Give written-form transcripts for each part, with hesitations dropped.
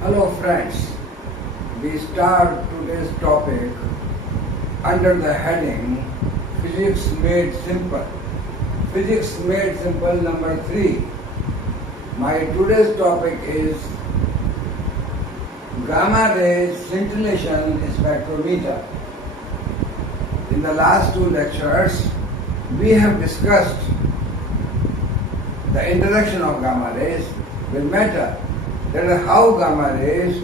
Hello friends, we start today's topic under the heading Physics Made Simple. Physics Made Simple number 3. My today's topic is gamma ray scintillation spectrometer. In the last two lectures, we have discussed the interaction of gamma rays with matter. That is how gamma rays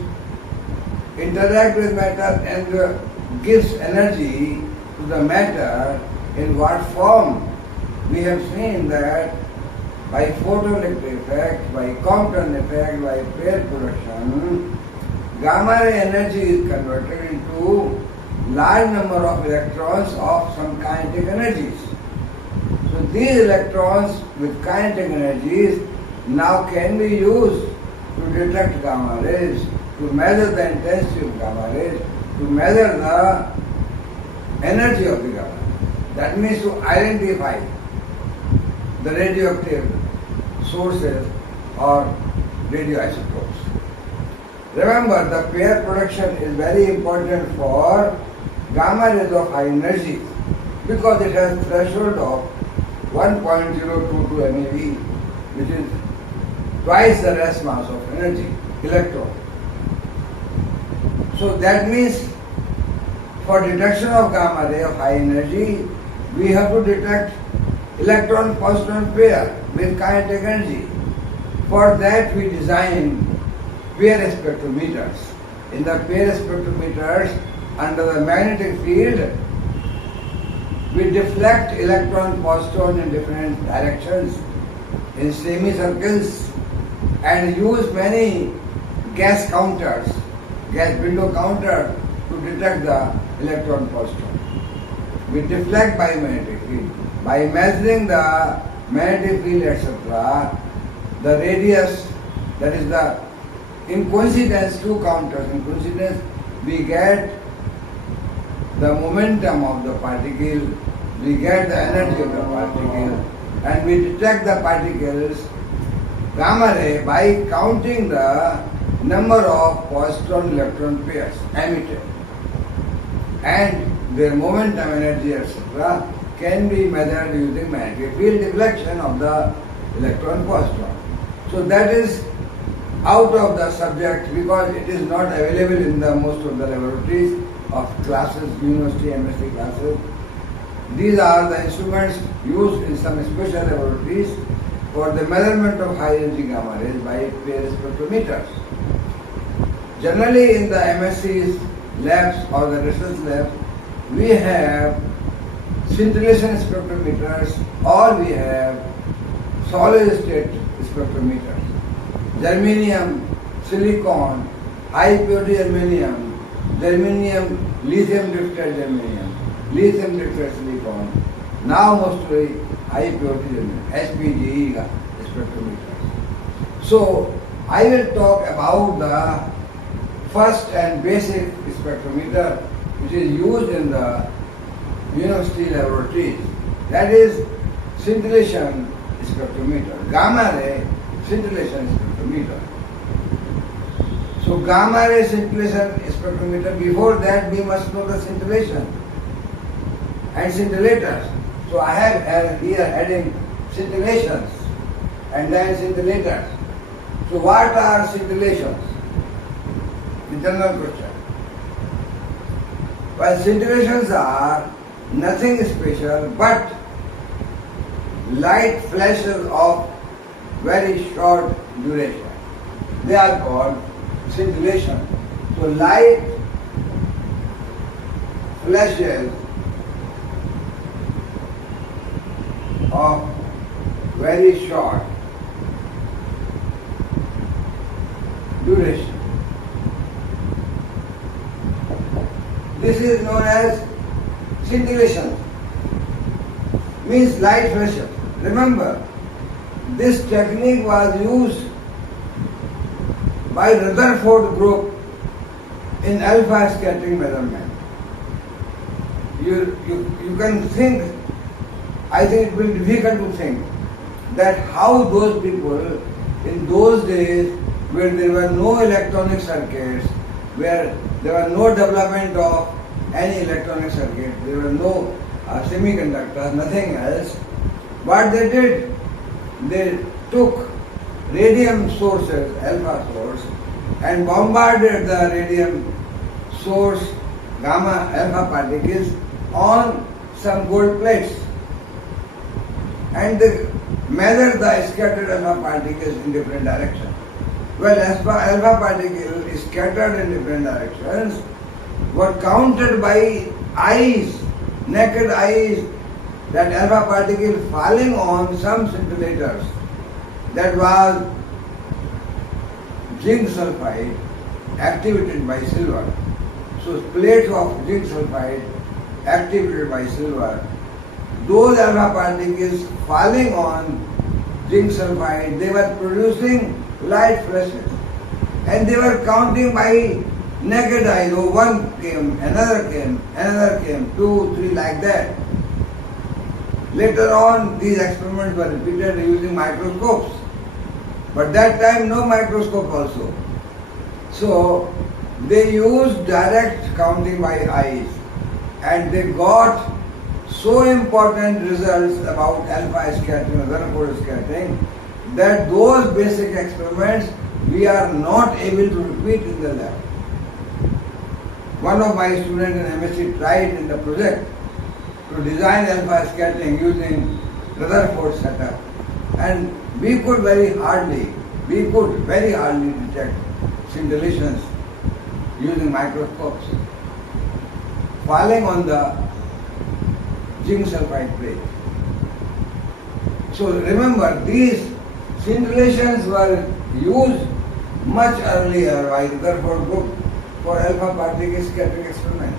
interact with matter and gives energy to the matter. In what form? We have seen that by photoelectric effect, by Compton effect, by pair production, gamma ray energy is converted into large number of electrons of some kinetic energies. So these electrons with kinetic energies now can be used to detect gamma rays, to measure the intensity of gamma rays, to measure the energy of the gamma rays. That means to identify the radioactive sources or radioisotopes. Remember, the pair production is very important for gamma rays of high energy because it has threshold of 1.022 MeV, which is twice the rest mass of energy, electron. So that means for detection of gamma ray of high energy, we have to detect electron-positron pair with kinetic energy. For that we design pair spectrometers. In the pair spectrometers, under the magnetic field, we deflect electron-positron in different directions in semicircles and use many gas counters, gas window counter to detect the electron-positron. We deflect by magnetic field. By measuring the magnetic field, etc., the radius, that is the, in coincidence, two counters, in coincidence, we get the momentum of the particle, we get the energy of the particle, and we detect the particles gamma ray by counting the number of positron-electron pairs emitted, and their momentum, energy, etc. can be measured using magnetic field deflection of the electron-positron. So that is out of the subject because it is not available in the most of the laboratories of classes, university, MSc classes. These are the instruments used in some special laboratories for the measurement of high energy gamma rays by pair spectrometers. Generally in the MSc labs or the research labs, we have scintillation spectrometers or we have solid state spectrometers. Germanium, silicon, high purity germanium, lithium drifted germanium, lithium drifted silicon, now mostly high purity germanium, HPGE spectrometers. So I will talk about the first and basic spectrometer which is used in the university laboratories. That is scintillation spectrometer, gamma ray scintillation spectrometer. So gamma ray scintillation spectrometer, before that we must know the scintillation and scintillators. So I have here heading scintillations and then scintillators. So what are scintillations? The general question. Well, scintillations are nothing special but light flashes of very short duration. They are called scintillation. So light flashes of very short duration. This is known as scintillation, means light flashes. Remember, this technique was used by Rutherford group in alpha scattering measurement. You can think, I think it will be difficult to think that how those people in those days where there were no electronic circuits, where there was no development of any electronic circuit, there were no semiconductors, nothing else. What they did, they took radium sources, alpha source, and bombarded the radium source gamma alpha particles on some gold plates, and they measured the scattered alpha particles in different directions. Well, alpha particles scattered in different directions were counted by eyes, naked eyes, that alpha particle falling on some scintillators. That was zinc sulfide activated by silver. So plates of zinc sulfide activated by silver. Those alpha particles falling on zinc sulfide, they were producing light flashes. And they were counting by naked eye. So one came, another came, another came, 2, 3, like that. Later on, these experiments were repeated using microscopes. But that time, no microscope also. So, they used direct counting by eyes. And they got so important results about alpha scattering, Rutherford scattering, that those basic experiments we are not able to repeat in the lab. One of my students in MSc tried in the project to design alpha scattering using Rutherford setup, and we could very hardly detect scintillations using microscopes falling on the zinc sulfide plate. So remember, these scintillations were used much earlier by Rutherford group for alpha particle scattering experiment.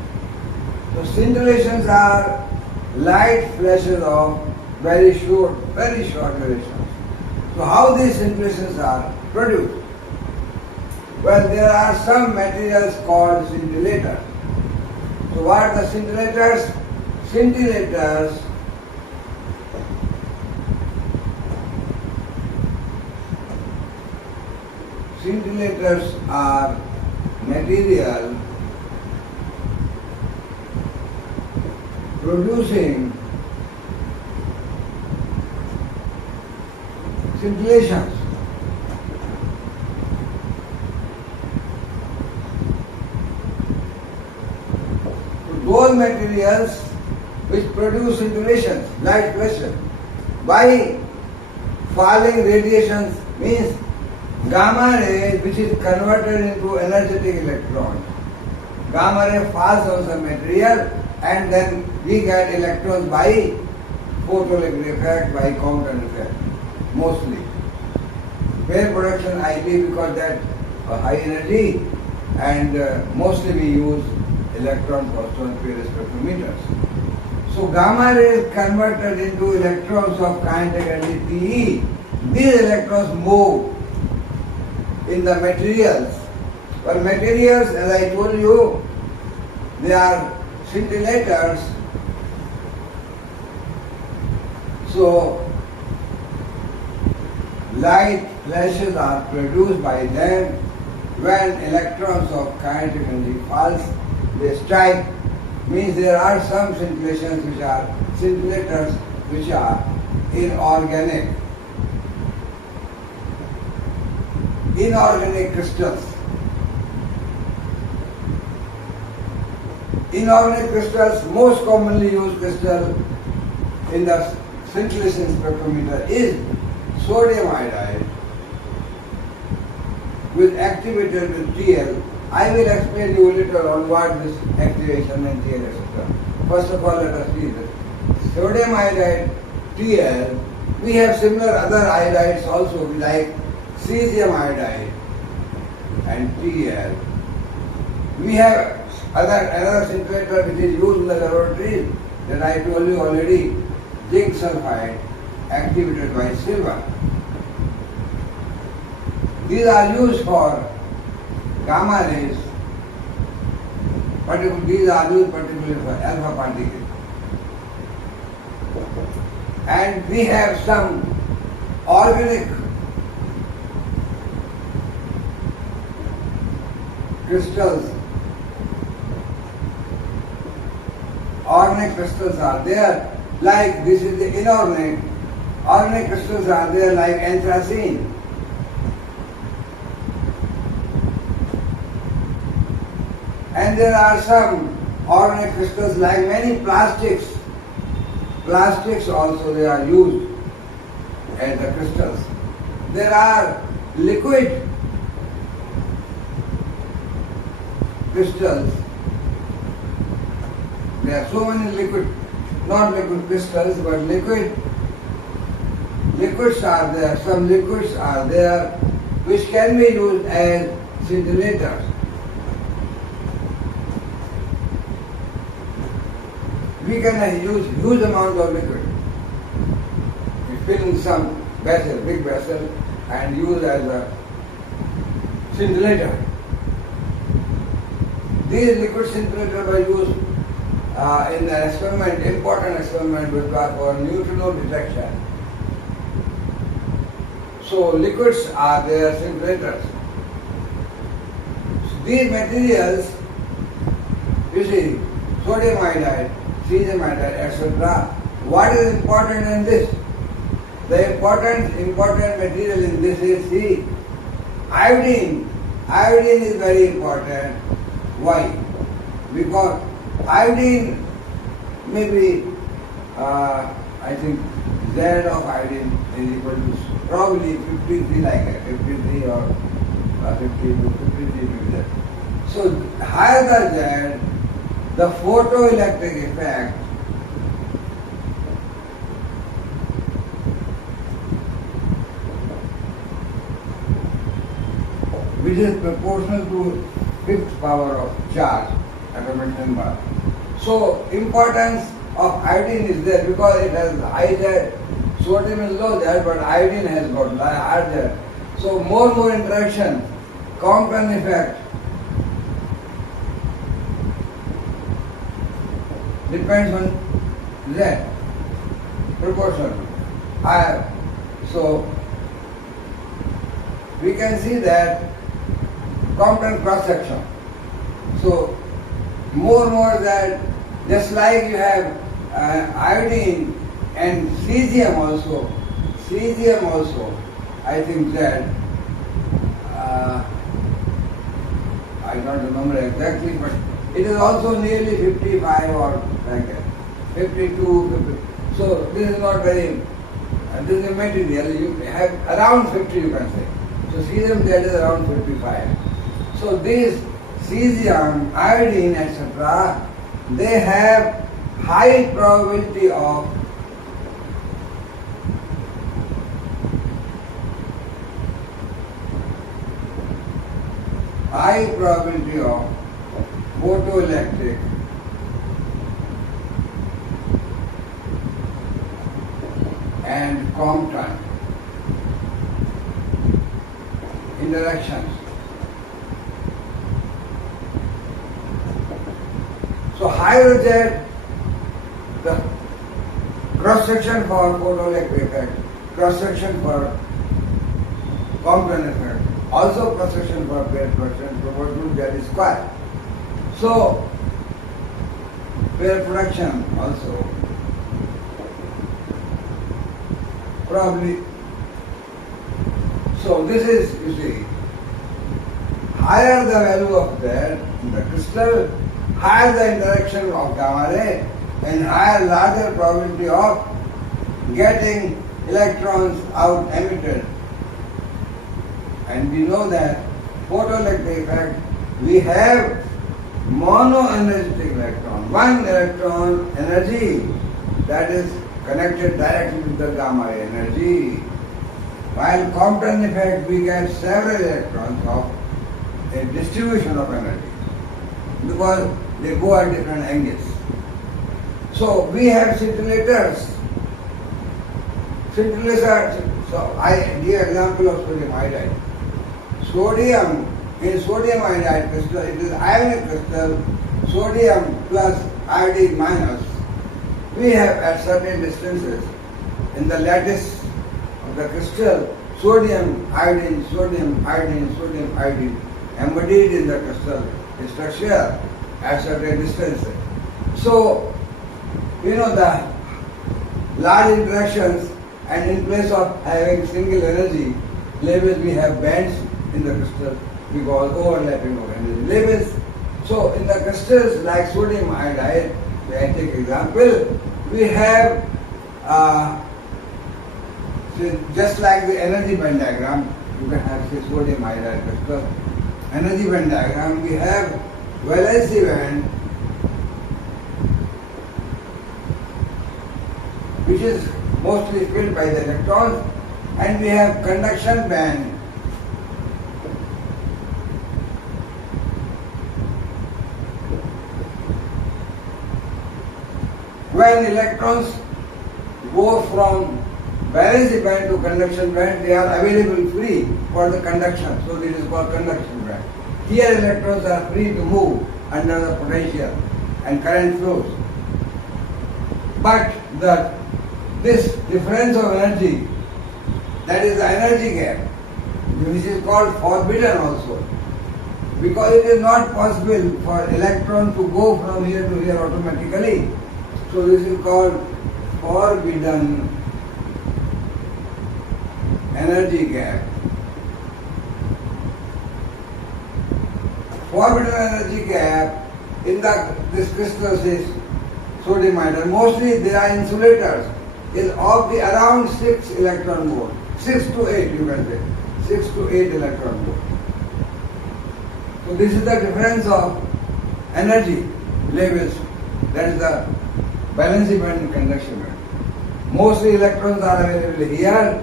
So scintillations are light flashes of very short durations. So how these scintillations are produced? Well, there are some materials called scintillators. So what are the scintillators? Scintillators are material producing scintillations. So those materials which produce scintillations, light flashes, by falling radiations, means gamma ray which is converted into energetic electrons. Gamma ray falls on some material and then we get electrons by photoelectric effect, by Compton effect, mostly. Wave production IB because that high energy, and mostly we use electron positron pair spectrometers. So gamma ray is converted into electrons of kinetic energy TE. These electrons move in the materials. But materials, as I told you, they are scintillators. So light flashes are produced by them when electrons of kinetic energy falls, they strike. Means there are some scintillations which are scintillators which are inorganic. Inorganic crystals. Inorganic crystals, most commonly used crystal in the scintillation spectrometer is sodium iodide with activated with TL. I will explain you later on what this activation and TL etc. First of all, let us see this. Sodium iodide, TL. We have similar other iodides also, like cesium iodide and TL. We have another scintillator which is used in the laboratory that I told you already, zinc sulfide activated by silver. These are used for gamma rays, these are used particularly for alpha particles. And we have some organic crystals, organic crystals are there, like this is the inorganic. Organic crystals are there like anthracene. And there are some organic crystals like many plastics. Plastics also they are used as the crystals. There are liquid crystals. There are so many liquid, not liquid crystals, but liquids are there. Some liquids are there which can be used as scintillators. We can use huge amount of liquid. We fill in some vessel, big vessel, and use as a scintillator. These liquid scintillators were used in an experiment, important experiment which was for neutrino detection. So liquids are their scintillators. So these materials, you see, sodium iodide, cesium iodide, etc. What is important in this? The important material in this is the iodine. Iodine is very important. Why? Because iodine may be, I think, Z of iodine is equal to probably 53 like that, 53 or 53 maybe that. So higher the Z, the photoelectric effect which is proportional to fifth power of charge, atomic number. So importance of iodine is there because it has high Z. Sodium is low Z, but iodine has got higher Z. So more interaction, Compton effect depends on Z, proportional. So we can see that Compton cross section. So more that just like you have iodine and cesium also, I think that I don't remember exactly, but it is also nearly 55 or like that, 52, 50. So this is not very, this is a material, you have around 50 you can say. So cesium that is around 55. So these cesium, iodine, etc., they have high probability of photoelectric and Compton interactions. So higher Z, the cross section for photoelectric effect, cross section for Compton effect, also cross section for pair production proportional to Z square. So pair production also probably. So this is, you see, higher the value of that in the crystal, higher the interaction of gamma ray, and higher larger probability of getting electrons out emitted. And we know that photoelectric effect, we have monoenergetic electron, one electron energy that is connected directly with the gamma ray energy. While Compton effect, we get several electrons of a distribution of energy because they go at different angles. So we have scintillators. So I give example of sodium iodide. In sodium iodide crystal, it is ionic crystal, sodium plus iodine minus. We have at certain distances in the lattice of the crystal, sodium, iodine, sodium, iodine, sodium, iodine. embodied in the crystal structure at certain distances. So, the large interactions, and in place of having single energy levels, we have bands in the crystal because overlapping of energy levels. So, in the crystals like sodium iodide, I take example, we have just like the energy band diagram, you can have say sodium iodide crystal. Energy band diagram, we have valency band, which is mostly filled by the electrons, and we have conduction band, when electrons go from valency band to conduction band, they are available free for the conduction, so this is called conduction band. Here electrons are free to move under the potential and current flows. But this difference of energy, that is the energy gap, which is called forbidden also, because it is not possible for electron to go from here to here automatically. So this is called forbidden energy gap. Forbidden energy gap in this crystal is sodium iodide. Mostly they are insulators. Is of the around 6 electron volt. 6 to 8 you can say. 6 to 8 electron volt. So this is the difference of energy levels. That is the valency band and conduction band. Mostly electrons are available here.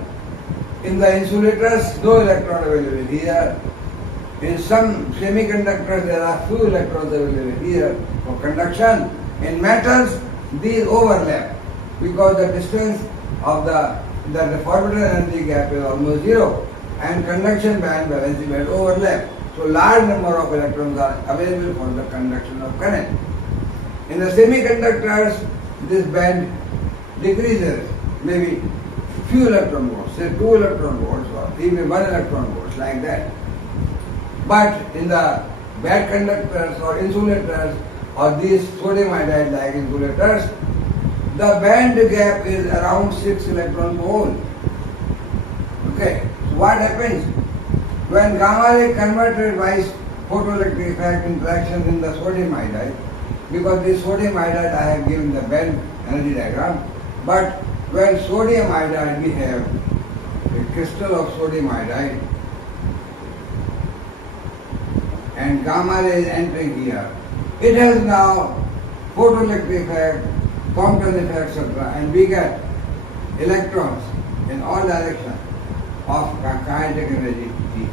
In the insulators, no electron available here. In some semiconductors, there are few electrons available here for conduction. In metals, these overlap because the distance of the forbidden energy gap is almost zero, and conduction band, valency band overlap. So large number of electrons are available for the conduction of current. In the semiconductors, this band decreases, maybe few electron volts, say 2 electron volts or even 1 electron volts, like that. But in the bad conductors or insulators or these sodium iodide like insulators, the band gap is around 6 electron volt. Okay, so what happens? When gamma ray converted by photoelectric effect interaction in the sodium iodide, because this sodium iodide I have given the band energy diagram, but when sodium iodide, we have a crystal of sodium iodide and gamma ray is entering here. It has now photoelectric effect, Compton effect, etc., and we get electrons in all directions of kinetic energy T.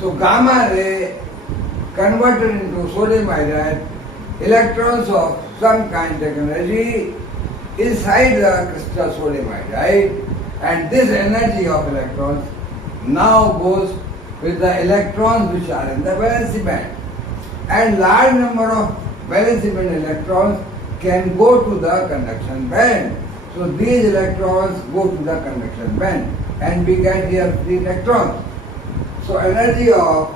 So gamma ray converted into sodium iodide, electrons of some kinetic energy inside the crystal sodium iodide, and this energy of electrons now goes with the electrons which are in the valency band, and large number of valency band electrons can go to the conduction band. So these electrons go to the conduction band and we get here free electrons. So energy of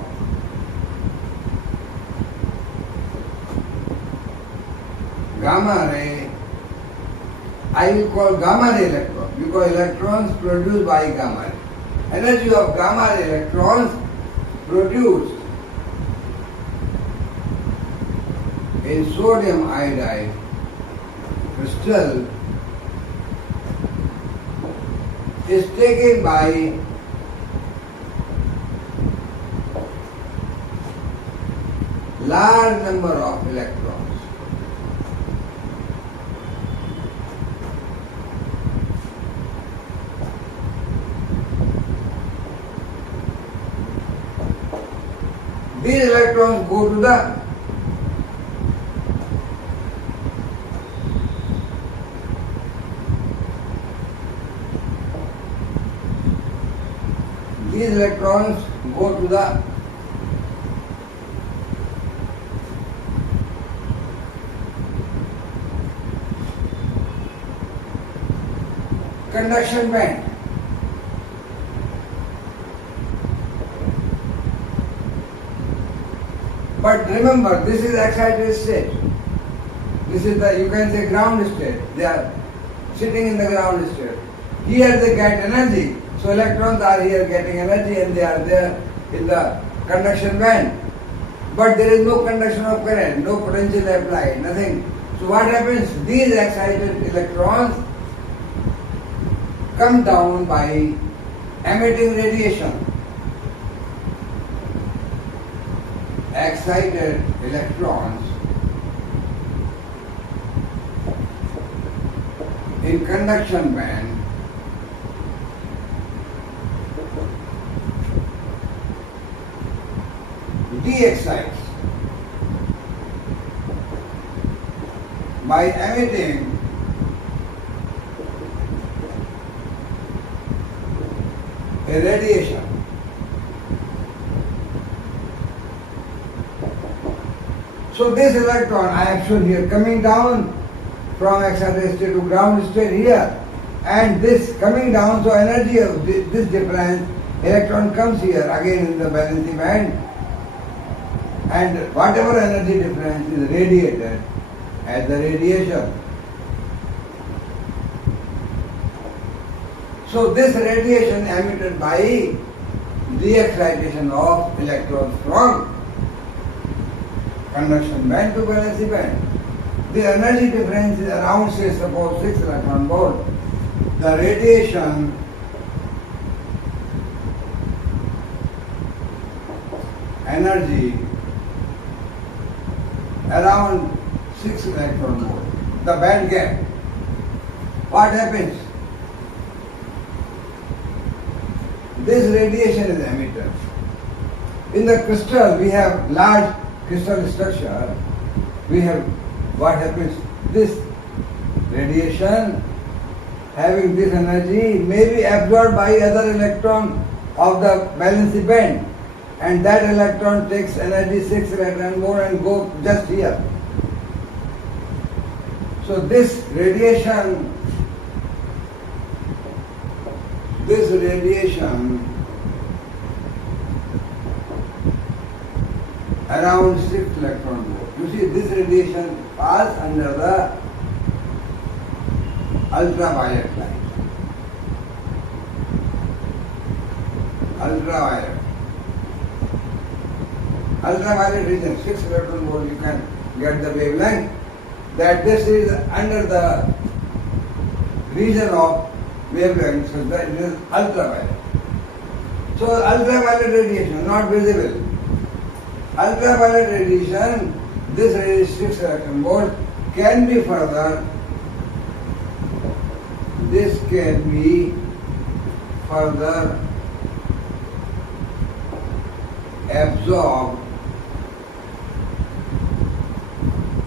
gamma ray, I will call gamma ray electron because electrons produced by gamma ray. Energy of gamma ray electrons produced in sodium iodide crystal is taken by large number of electrons. These electrons go to the conduction band. But remember, this is excited state. This is the, you can say, ground state. They are sitting in the ground state. Here they get energy. So electrons are here getting energy and they are there in the conduction band. But there is no conduction of current, no potential applied, nothing. So what happens? These excited electrons come down by emitting radiation. Excited electrons in conduction band de-excites by emitting a radiation. So this electron I have shown here coming down from excited state to ground state here, and this coming down, so energy of this difference, electron comes here again in the balancing band, and whatever energy difference is radiated as the radiation. So this radiation emitted by the excitation of electrons from conduction band to valency band. The energy difference is around, say, suppose 6 electron volt. The radiation energy around 6 electron volt. The band gap. What happens? This radiation is emitted. In the crystal, we have large crystal structure. We have, what happens? This radiation having this energy may be absorbed by other electron of the valency band, and that electron takes energy 6 electron more and go just here. So this radiation around 6 electron volt. You see, this radiation falls under the ultraviolet light. Ultraviolet region, 6 electron volt, you can get the wavelength. That this is under the region of wavelength, so that it is ultraviolet. So ultraviolet radiation, not visible. Ultraviolet radiation, this radiation 6 electron volt, can be further absorbed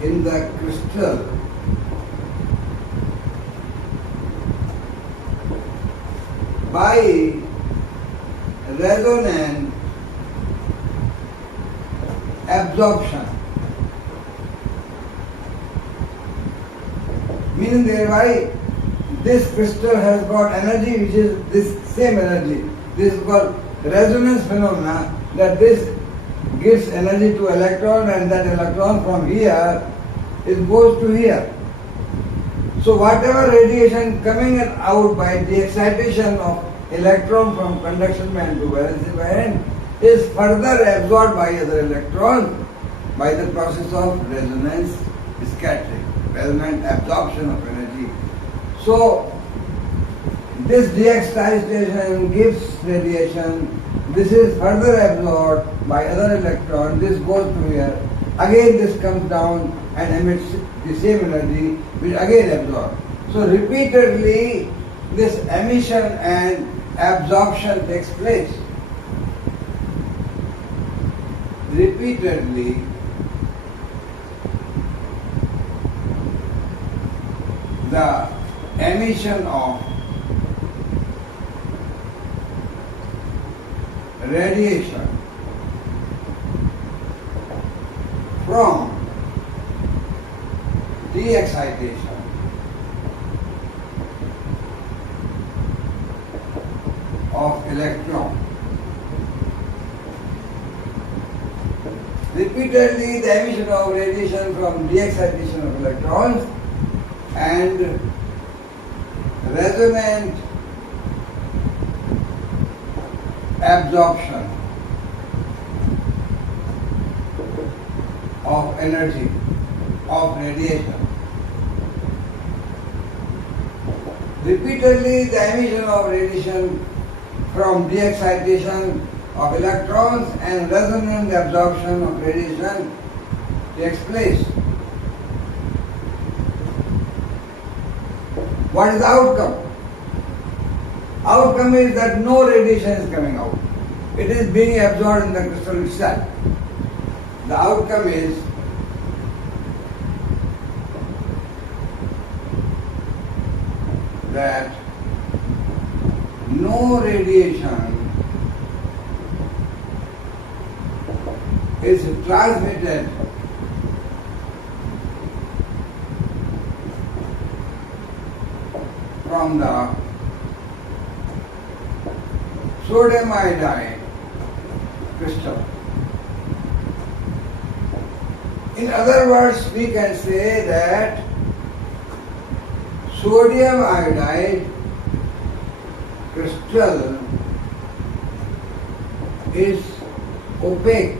in the crystal by resonant absorption. Meaning thereby this crystal has got energy which is this same energy. This is called resonance phenomena, that this gives energy to electron and that electron from here it goes to here. So whatever radiation coming out by the excitation of electron from conduction band to valency band is further absorbed by other electrons by the process of resonance scattering, resonant absorption of energy. So this de-excitation gives radiation. This is further absorbed by other electron. This goes to here. Again this comes down and emits the same energy, which again absorbs. So repeatedly this emission and absorption takes place. Repeatedly the emission of radiation from de-excitation of electron repeatedly the emission of radiation from de-excitation of electrons and resonant absorption of energy of radiation. Repeatedly the emission of radiation from de-excitation of electrons and resonant absorption of radiation takes place. What is the outcome? Outcome is that no radiation is coming out. It is being absorbed in the crystal itself. The outcome is that no radiation is transmitted from the sodium iodide crystal. In other words, we can say that sodium iodide crystal is opaque,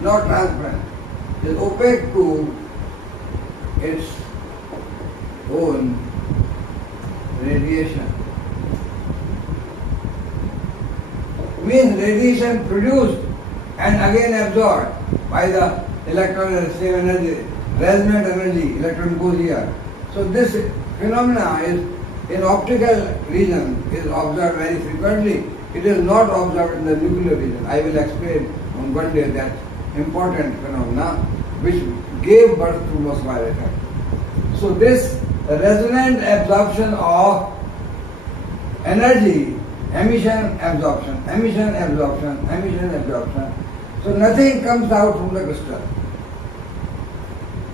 not transparent. It is opaque to its own radiation. Means radiation produced and again absorbed by the electron at the same energy, resonant energy, electron goes here. So this phenomena is in optical region is observed very frequently. It is not observed in the nuclear region. I will explain on one day that important phenomena which gave birth to most violet light. So this resonant absorption of energy, emission, absorption, emission, absorption, emission, absorption. So nothing comes out from the crystal.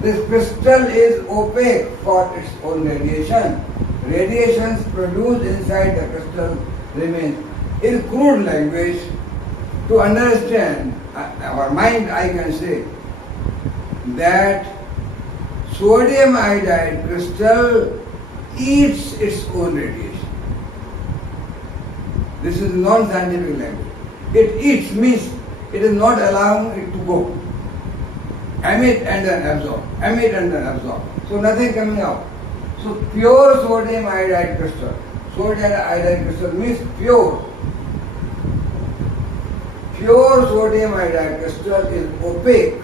This crystal is opaque for its own radiation. Radiations produced inside the crystal remains. In crude language, to understand our mind, I can say that sodium iodide crystal eats its own radiation. This is non-scientific language. It eats means it is not allowing it to go. Emit and then absorb. Emit and then absorb. So nothing coming out. So pure sodium iodide crystal. Sodium iodide crystal means pure. Pure sodium iodide crystal is opaque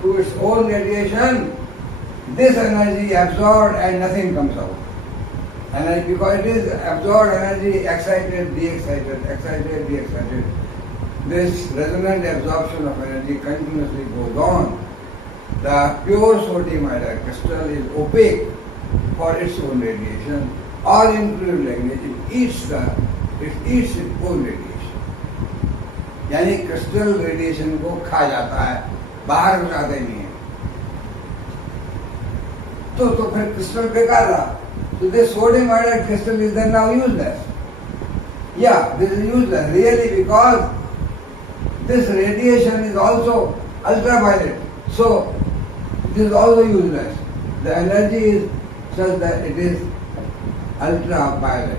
to its own radiation. This energy absorbed and nothing comes out. And because it is absorbed energy, excited, de-excited, excited, de-excited, this resonant absorption of energy continuously goes on. The pure sodium iodide crystal is opaque for its own radiation, or in crude language, it eats its own radiation. यानी crystal radiation को खा जाता है, बाहर हो जाता ही नहीं है. तो फिर क्रिस्टल बेकार रहा. So this sodium iodide crystal is then now useless. Yeah, this is useless really because this radiation is also ultraviolet. So this is also useless. The energy is such that it is ultraviolet.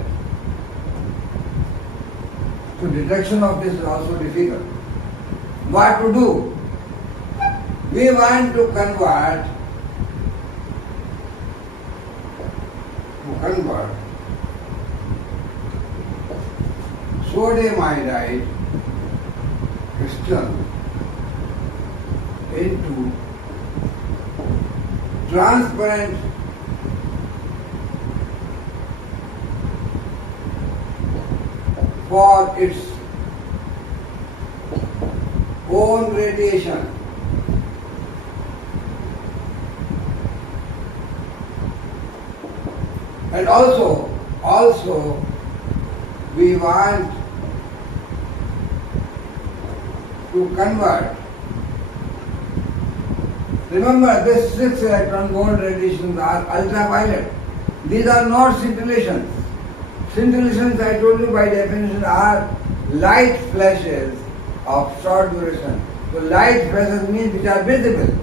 So detection of this is also difficult. What to do? We want to convert sodium iodide crystal into transparent for its own radiation. And also we want to convert. Remember, this 6 electron volt radiations are ultraviolet. These are not scintillations. Scintillations, I told you by definition, are light flashes of short duration. So light phases means which are visible.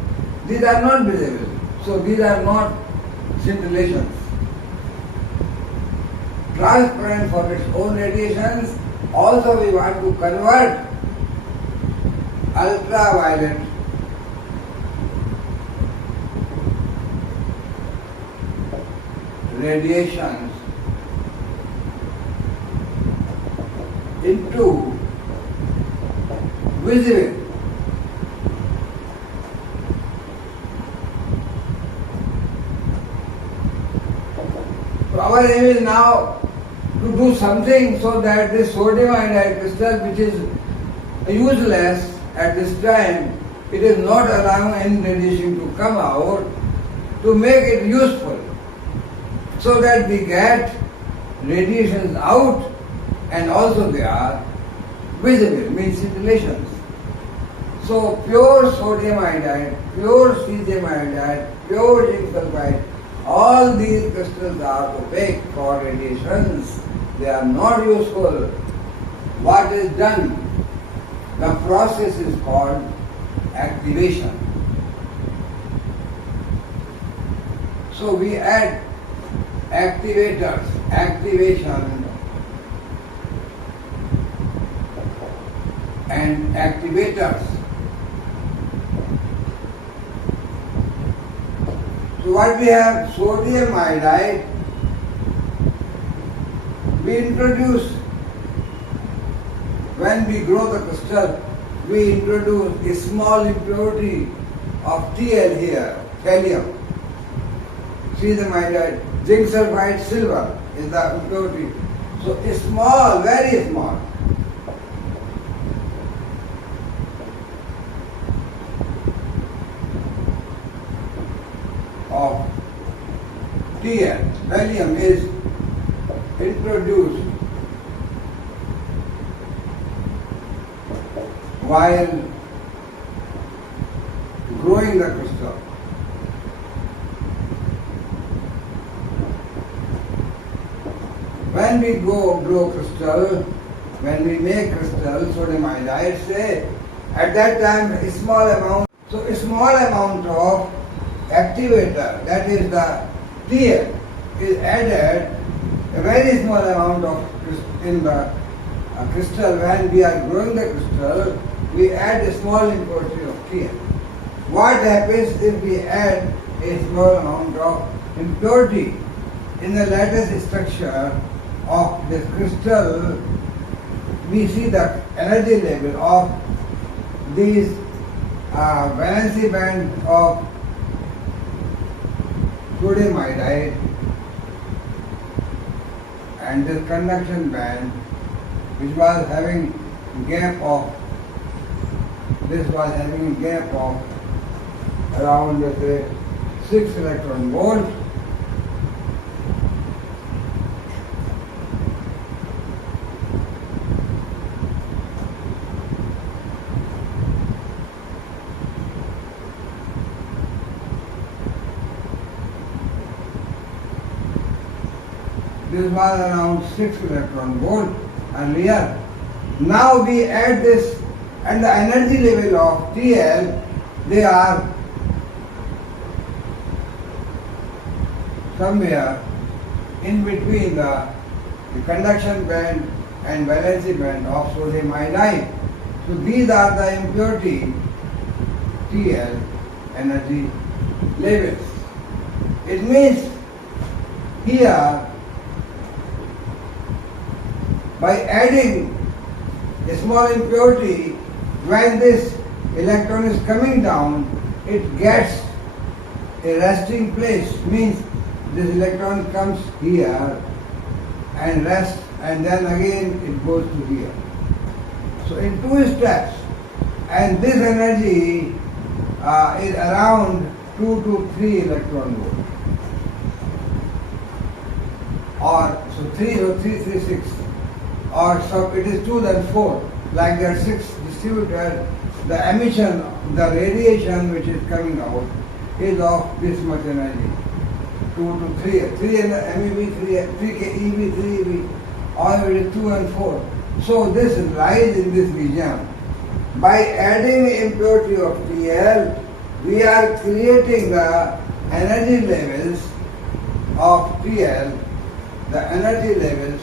These are not visible. So these are not scintillations. Transparent for its own radiations. Also we want to convert ultraviolet radiations into visible. So our aim is now to do something so that this sodium iodide crystal, which is useless at this time, it is not allowing any radiation to come out, to make it useful, so that we get radiations out and also they are visible, means scintillations. So pure sodium iodide, pure cesium iodide, pure zinc sulfide, all these crystals are opaque for radiations. They are not useful. What is done? The process is called activation. So we add activators, activation and activators. So what we have? Sodium iodide. We introduce, when we grow the crystal, we introduce a small impurity of Tl here, thallium. Cesium iodide, zinc sulfide, silver is the impurity. So a small, very small. Of Tl, thallium is introduced while growing the crystal. When we grow crystal, when we make crystal, sodium iodide, say, at that time a small amount, so a small amount of activator, that is the Tl, is added, a very small amount of in the crystal. When we are growing the crystal, we add a small impurity of Tl. What happens if we add a small amount of impurity in the lattice structure of this crystal? We see the energy level of these valency band of sodium iodide and this conduction band, which was having gap of, this was having a gap of around, let's say, 6 electron volts. This was around 6 electron volt earlier. Now we add this, and the energy level of Tl, they are somewhere in between the conduction band and valency band of sodium iodide. So these are the impurity Tl energy levels. It means here, by adding a small impurity, when this electron is coming down, it gets a resting place, means this electron comes here and rests, and then again it goes to here. So in 2 steps, and this energy is around 2 to 3 electron volt. Or so 3 or 3, 3, 6. Or so it is 2 then 4. Like there are 6 distributed, the emission, the radiation which is coming out is of this much energy. 2 to 3, 3 in the MeV, 3 keV, 3 eV, or it is 2 and 4. So this lies in this region. By adding impurity of TL, we are creating the energy levels of TL, the energy levels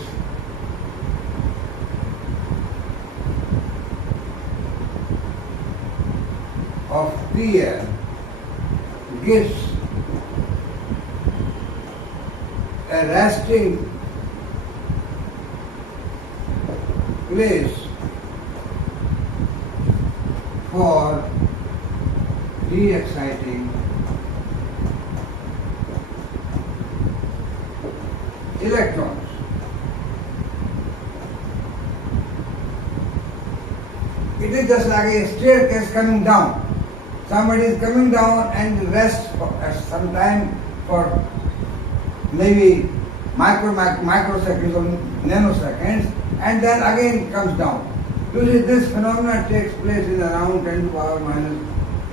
of TL gives a resting place for de-exciting electrons. It is just like a staircase coming down. Somebody is coming down and rests at some time for maybe microseconds or nanoseconds, and then again comes down. Usually this phenomenon takes place in around 10 to the power minus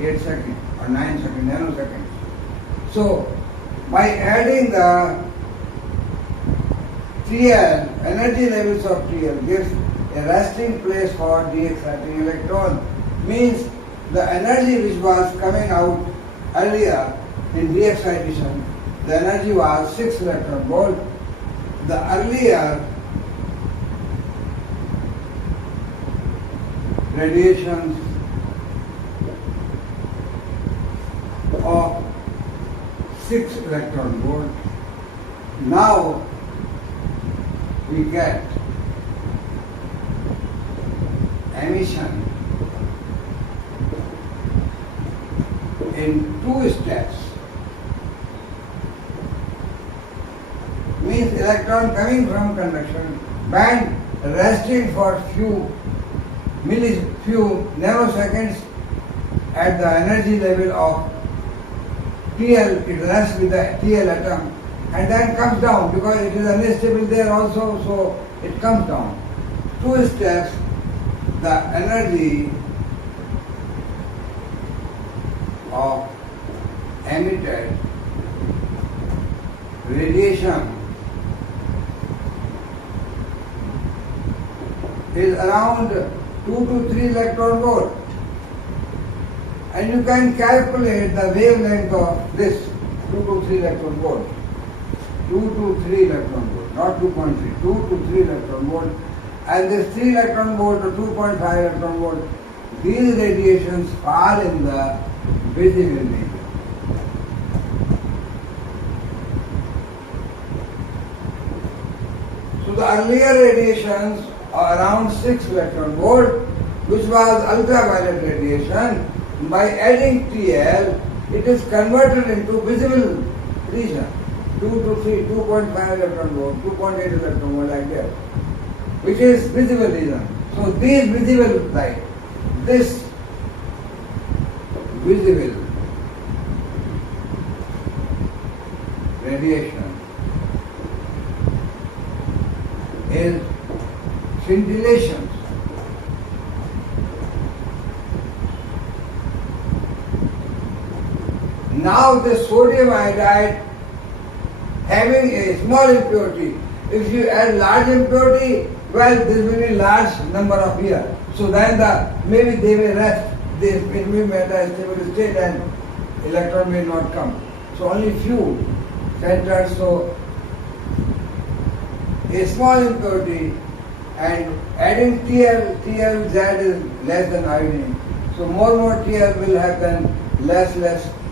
8 seconds or 9 seconds, nanoseconds. So by adding the TL, energy levels of TL gives a resting place for de-exciting electron. Means the energy which was coming out earlier in de-excitation, the energy was 6 electron volt. The earlier radiations of 6 electron volt, now we get emission in 2 steps. Means electron coming from conduction band resting for few nanoseconds at the energy level of TL, it rests with the TL atom and then comes down because it is unstable there also, so it comes down. 2 steps, the energy of emitted radiation is around 2 to 3 electron volt, and you can calculate the wavelength of this 2 to 3 electron volt. 2 to 3 electron volt, not 2.3, 2 to 3 electron volt, and this 3 electron volt or 2.5 electron volt, these radiations fall in the visible medium. So the earlier radiations are around 6 electron volt, which was ultraviolet radiation. By adding TL, it is converted into visible region, 2 to 3, 2.5 electron volt, 2.8 electron volt like that, which is visible region. So these visible light, this visible radiation is scintillation. Now the sodium iodide having a small impurity, if you add large impurity, well, this will be large number of years. So then maybe they may rest, it may be at a stable state and electron may not come. So only few centers, so a small impurity and adding TL, Z is less than iodine. So more TL will have then less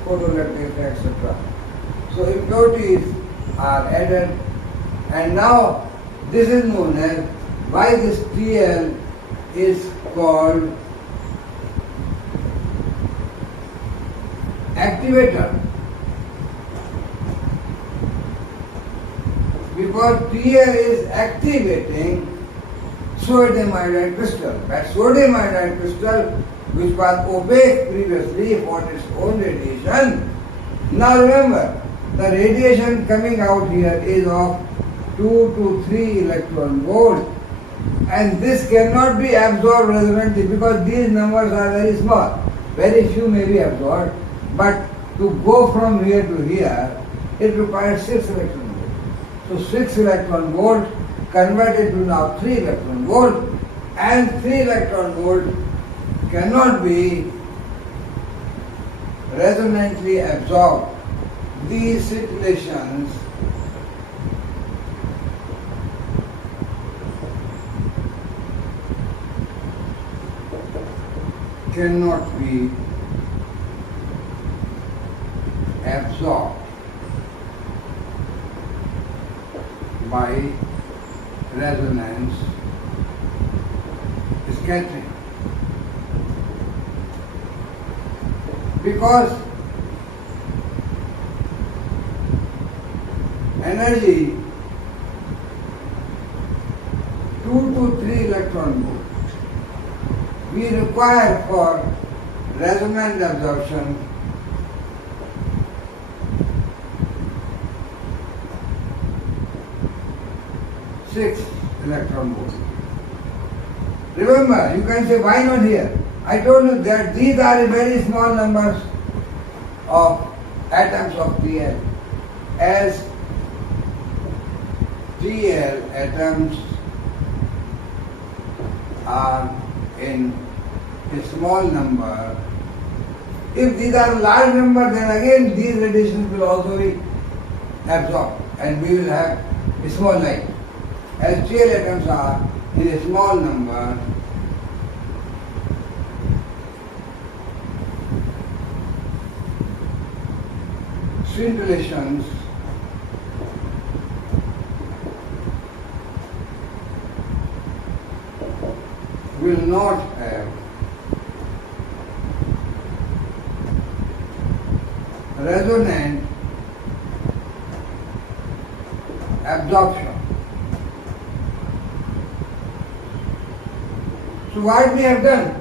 photoelectric effect, etc. So impurities are added, and now this is known as why this TL is called activator. Because TL is activating sodium iodide crystal. That sodium iodide crystal, which was opaque previously for its own radiation, now remember, the radiation coming out here is of 2 to 3 electron volt, and this cannot be absorbed resonantly because these numbers are very small. Very few may be absorbed, but to go from here to here, it requires 6 electron volt. So 6 electron volt converted to now 3 electron volt, and 3 electron volt cannot be resonantly absorbed. These scintillations cannot be absorbed by resonance scattering, because energy 2 to 3 electron volt we require for resonant absorption 6 electron volt. Remember, you can say, why not here? I told you that these are very small numbers of atoms of TL. As TL atoms are in a small number, if these are large number, then again these radiations will also be absorbed and we will have a small light. As TL atoms are in a small number, scintillations will not have resonant absorption. So what we have done?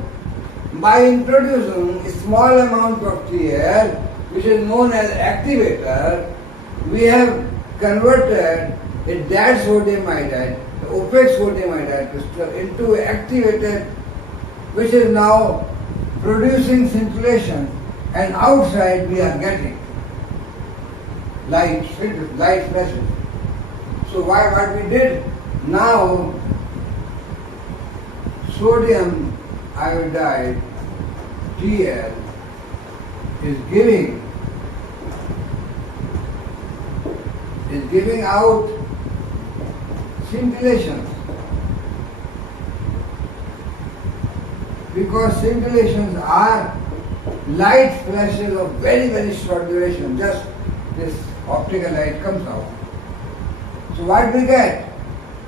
By introducing a small amount of TL, which is known as activator, we have converted a dead sodium iodide, the opaque sodium iodide crystal, into an activator which is now producing scintillation, and outside we are getting light flashes. So what we did now, sodium iodide TL is giving out scintillations, because scintillations are light flashes of very, very short duration. Just this optical light comes out. So what we get?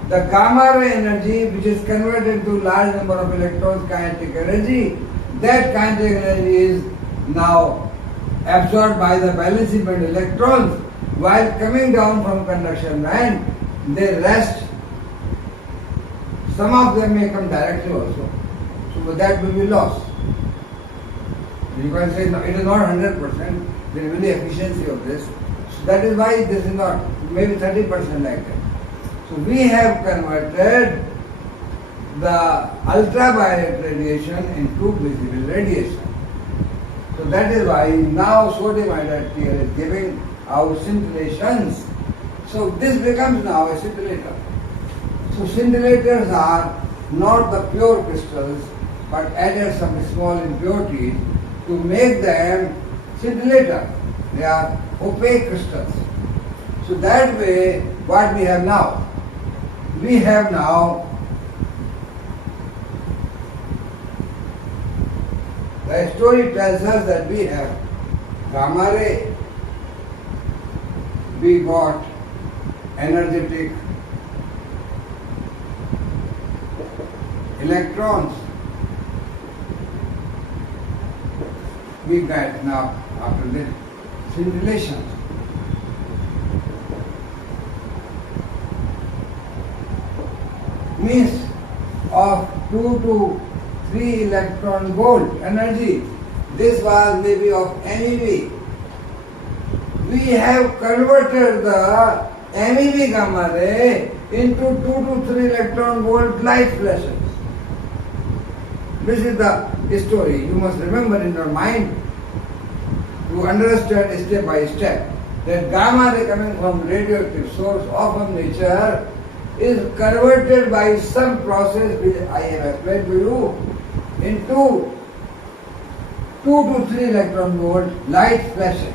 The gamma ray energy, which is converted to large number of electrons, kinetic energy, that kinetic energy is now absorbed by the balancing band electrons while coming down from conduction band. They rest. Some of them may come directly also. So that will be lost. You can say no, it is not 100%. There will be efficiency of this. So that is why this is not maybe 30% like that. So we have converted the ultraviolet radiation into visible radiation. So that is why now sodium iodide TL is giving out scintillations. So this becomes now a scintillator. So scintillators are not the pure crystals, but added some small impurities to make them scintillator. They are opaque crystals. So that way, what we have now? We have now the story tells us that we have gamma ray, we got energetic electrons, we get now after this scintillation. Means of 2 to 3 electron volt energy. This was maybe of MEV. We have converted the MEV gamma ray into 2 to 3 electron volt light flashes. This is the story. You must remember in your mind to understand step by step that gamma ray coming from radioactive source of nature is converted by some process which I have explained to you into 2 to 3 electron volt, light flashes.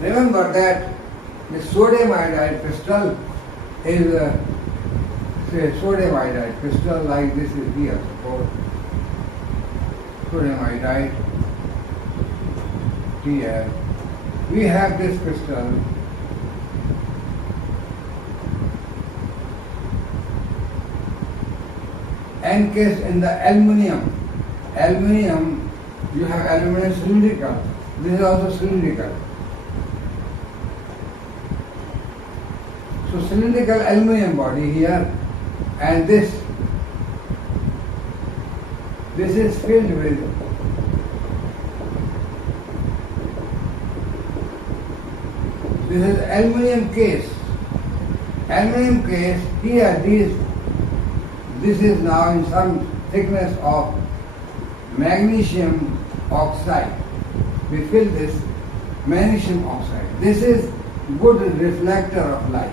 Remember that the sodium iodide crystal is say sodium iodide crystal like this is here, suppose sodium iodide here. We have this crystal encased in the aluminium. Aluminium, you have aluminium cylindrical. This is also cylindrical. So cylindrical aluminium body here, and this is filled with this is aluminium case. Aluminium case here, this is now in some thickness of magnesium oxide. We fill this magnesium oxide. This is good reflector of light.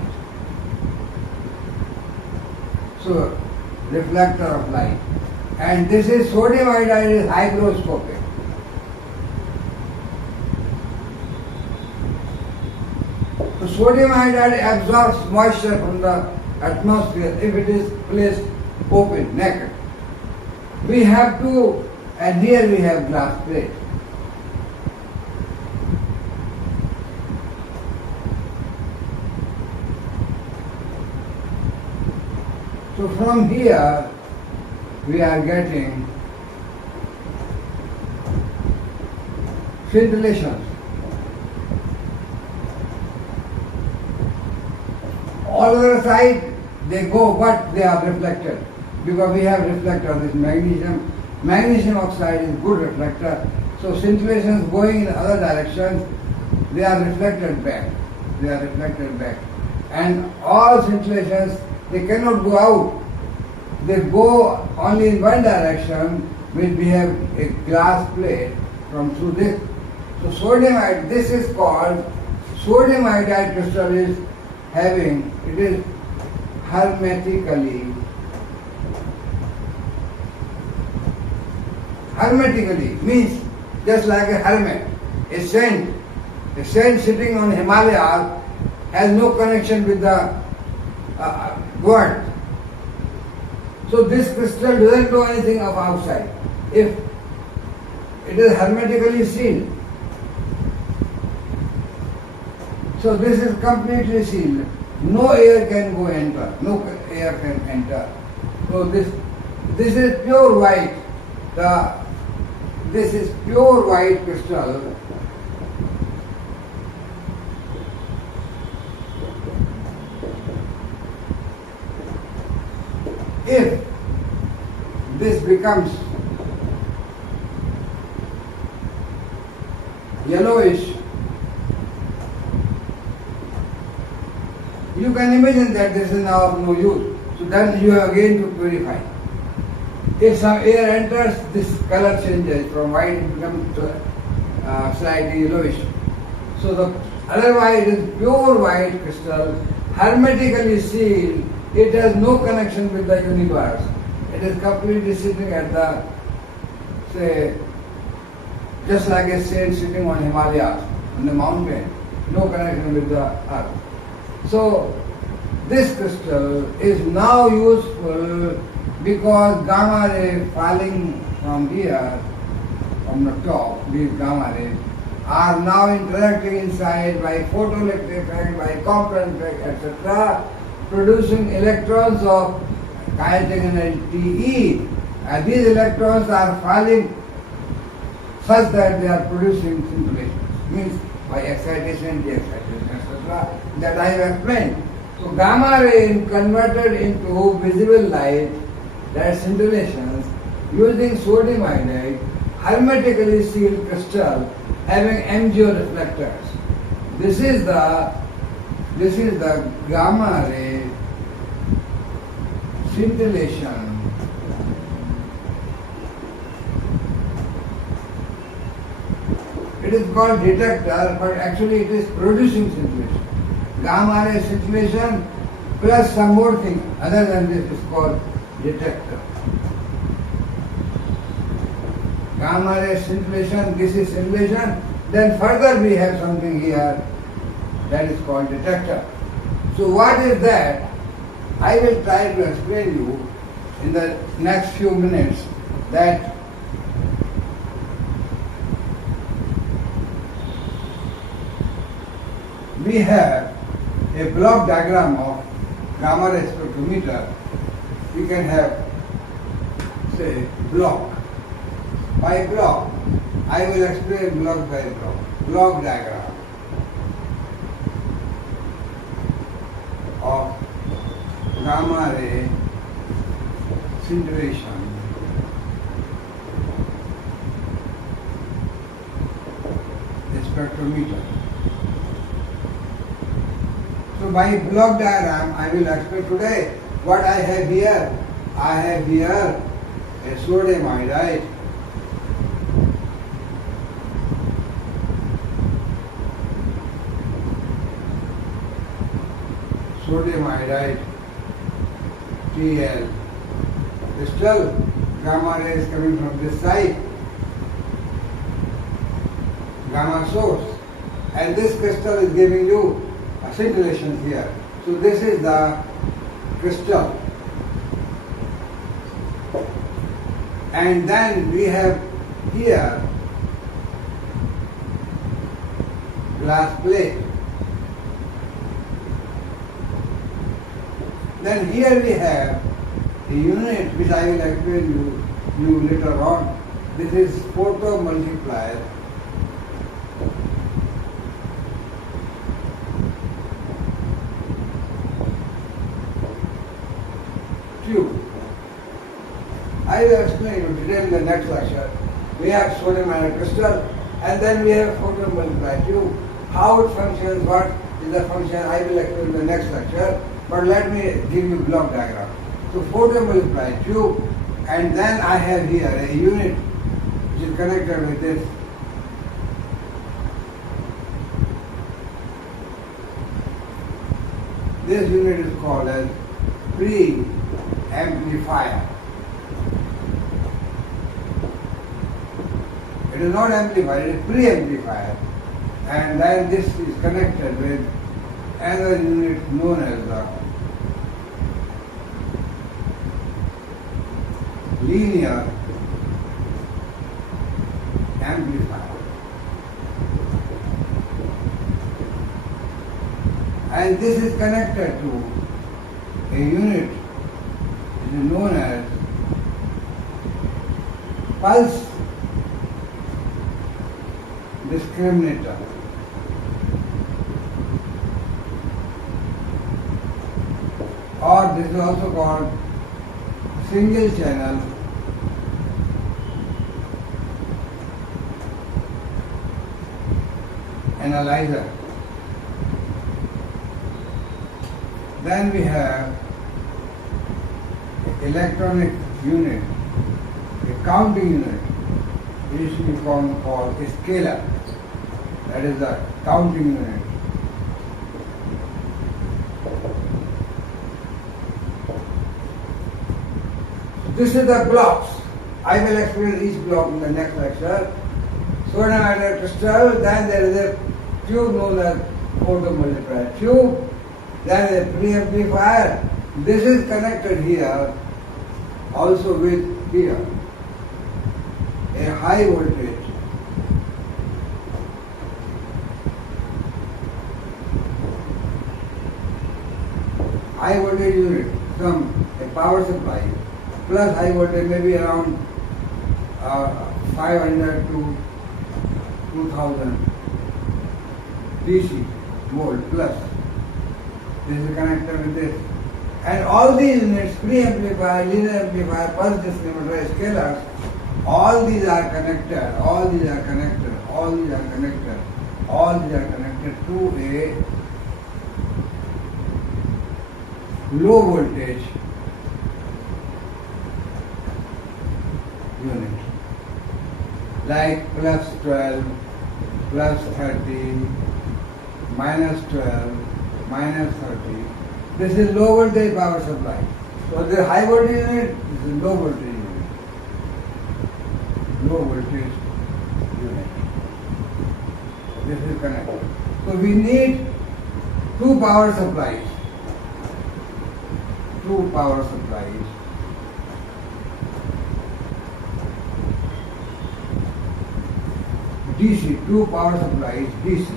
So, reflector of light. And this is sodium iodide is hygroscopic. So, sodium iodide absorbs moisture from the atmosphere if it is placed open, naked. We have to, and here we have glass plate. So from here we are getting scintillations. All other side they go, but they are reflected because we have reflector. This magnesium oxide is good reflector. So scintillations going in other directions, they are reflected back. They are reflected back, and all scintillations, they cannot go out. They go only in one direction, which we have a glass plate from through this. So sodium iodide, this is called sodium iodide crystal is having, it is hermetically means just like a hermit, a saint sitting on Himalayas has no connection with the world. So this crystal doesn't know anything of outside. If it is hermetically sealed, so this is completely sealed. No air can go enter. No air can enter. So this is pure white. This is pure white crystal. If this becomes yellowish, you can imagine that this is now of no use. So then you have again to purify. If some air enters, this color changes from white it becomes slightly yellowish. So otherwise it is pure white crystal, hermetically sealed. It has no connection with the universe. It is completely sitting at the, say, just like a saint sitting on Himalayas, on the mountain. No connection with the earth. So, this crystal is now useful because gamma ray falling from here, from the top, these gamma rays, are now interacting inside by photoelectric effect, by Compton effect, etc., producing electrons of kinetic energy E. And these electrons are falling such that they are producing scintillations, means by excitation, de-excitation, etc., that I have explained. So gamma ray converted into visible light, that is scintillations, using sodium iodide, hermetically sealed crystal having MgO reflectors. This is the gamma ray scintillation. It is called detector, but actually it is producing scintillation. Gamma ray scintillation plus some more thing other than this is called detector. gamma ray scintillation, this is scintillation. Then further we have something here that is called detector. So what is that? I will try to explain you in the next few minutes that we have a block diagram of gamma ray spectrometer. We can have, say, block. By block, I will explain block by block. Block diagram of gamma ray scintillation spectrometer. So by block diagram, I will explain today what I have here. I have here a sodium iodide. Sodium iodide Tl crystal. Gamma ray is coming from this side, gamma source, and this crystal is giving you a scintillation here. So this is the crystal, and then we have here glass plate. Then here we have a unit which I will explain you later on. This is photo multiplier. Tube. I will explain in detail in the next lecture. We have sodium iodide crystal and then we have photo multiplier tube. How it functions, what is the function, I will explain in the next lecture. But let me give you block diagram. So photo multiplier tube, and then I have here a unit which is connected with this. This unit is called as pre-amplifier. It is not amplifier, it is pre-amplifier. And then this is connected with another unit known as the linear amplifier. And this is connected to a unit which is known as pulse discriminator. Or this is also called single channel analyzer. Then we have electronic unit, a counting unit, which used to be called a scaler. That is the counting unit. This is the blocks. I will explain each block in the next lecture. Sodium iodide crystal, then there is a tube known as photomultiplier tube, then a preamplifier. This is connected here also with here a high voltage unit from a power supply plus high voltage, maybe around 500 to 2000 DC volt plus. This is connected with this. And all these units, pre-amplifier, linear amplifier, pulse discriminator, scalars, all these are connected, all these are connected, all these are connected, all these are connected to a low voltage unit, like plus 12, plus 30, minus 12, minus 30. This is low voltage power supply. So the high voltage unit, this is low voltage unit. low voltage unit. This is connected. So we need two power supplies. Two power supplies. DC, two power supplies DC.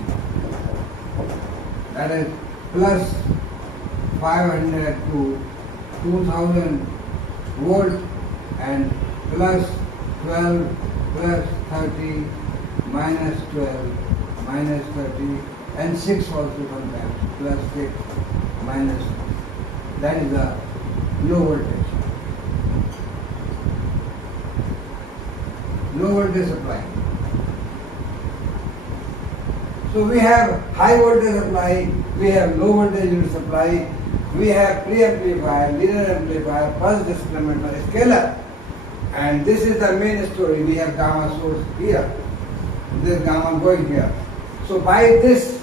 That is plus 500 to 2000 volt and plus 12 plus 30 minus 12 minus 30 and 6 also sometimes plus 6 minus, that is the low voltage. Low voltage supply. So we have high voltage supply, we have low voltage unit supply, we have preamplifier, linear amplifier, pulse discriminator, scalar. And this is the main story. We have gamma source here. This gamma going here. So by this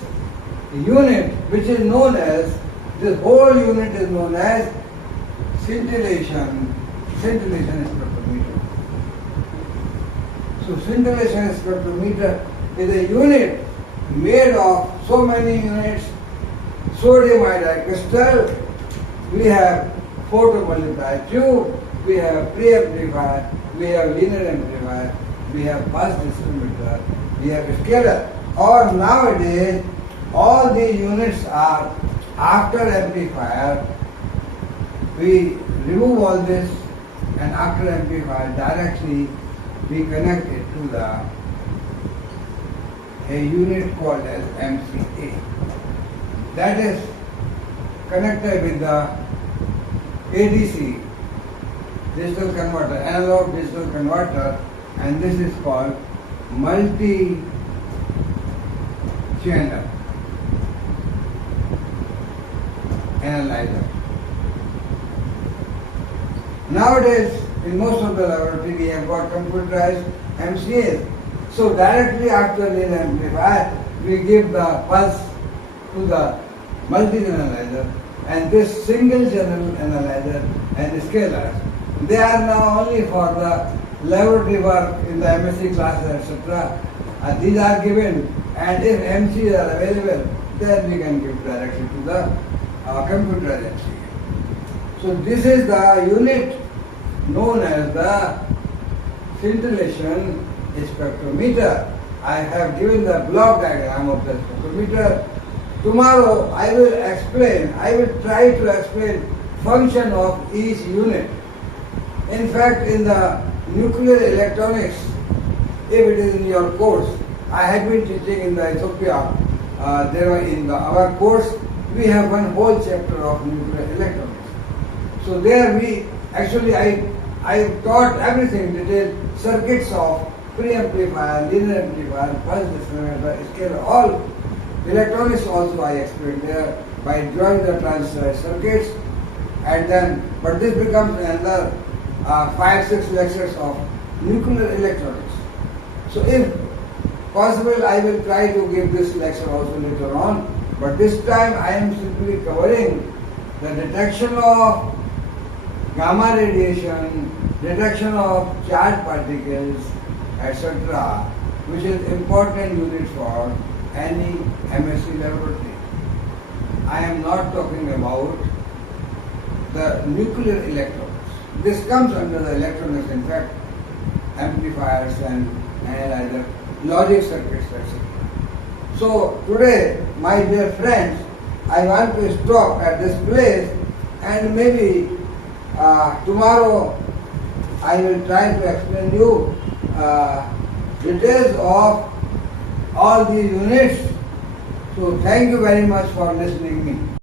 unit, which is known as, this whole unit is known as scintillation spectrometer. So scintillation spectrometer is a unit made of so many units. Sodium iodide crystal, we have photomultiplier tube, we have preamplifier, we have linear amplifier, we have pulse discriminator, we have scalar. Or nowadays, all these units are after amplifier. We remove all this and after amplifier directly we connect it to a unit called as MCA. That is connected with the ADC, digital converter, analog digital converter, and this is called multi-channel. Analyzer. Nowadays, in most of the laboratory, we have got computerized MCAs. So directly after the amplifier, we give the pulse to the multi-channel analyzer, and this single channel analyzer and scalars, they are now only for the laboratory work in the MSc classes, etc. These are given, and if MCs are available, then we can give directly to the computerized MCA. So this is the unit known as the scintillation spectrometer. I have given the block diagram of the spectrometer. Tomorrow I will try to explain function of each unit. In fact, in the nuclear electronics, if it is in your course, I have been teaching in the Ethiopia, our course, we have one whole chapter of nuclear electronics. So there I taught everything, detailed circuits of preamplifier, linear amplifier, pulse discriminator, scalar, all electronics also I explained there by drawing the transistor circuits, and then, but this becomes another 5-6 lectures of nuclear electronics. So if possible, I will try to give this lecture also later on, but this time I am simply covering the detection of gamma radiation, detection of charged particles, etc., which is important unit for any MSc laboratory. I am not talking about the nuclear electronics. This comes under the electronics, in fact, amplifiers and analyzer, logic circuits, etc. So today, my dear friends, I want to stop at this place, and maybe tomorrow I will try to explain you details of all these units. So thank you very much for listening me.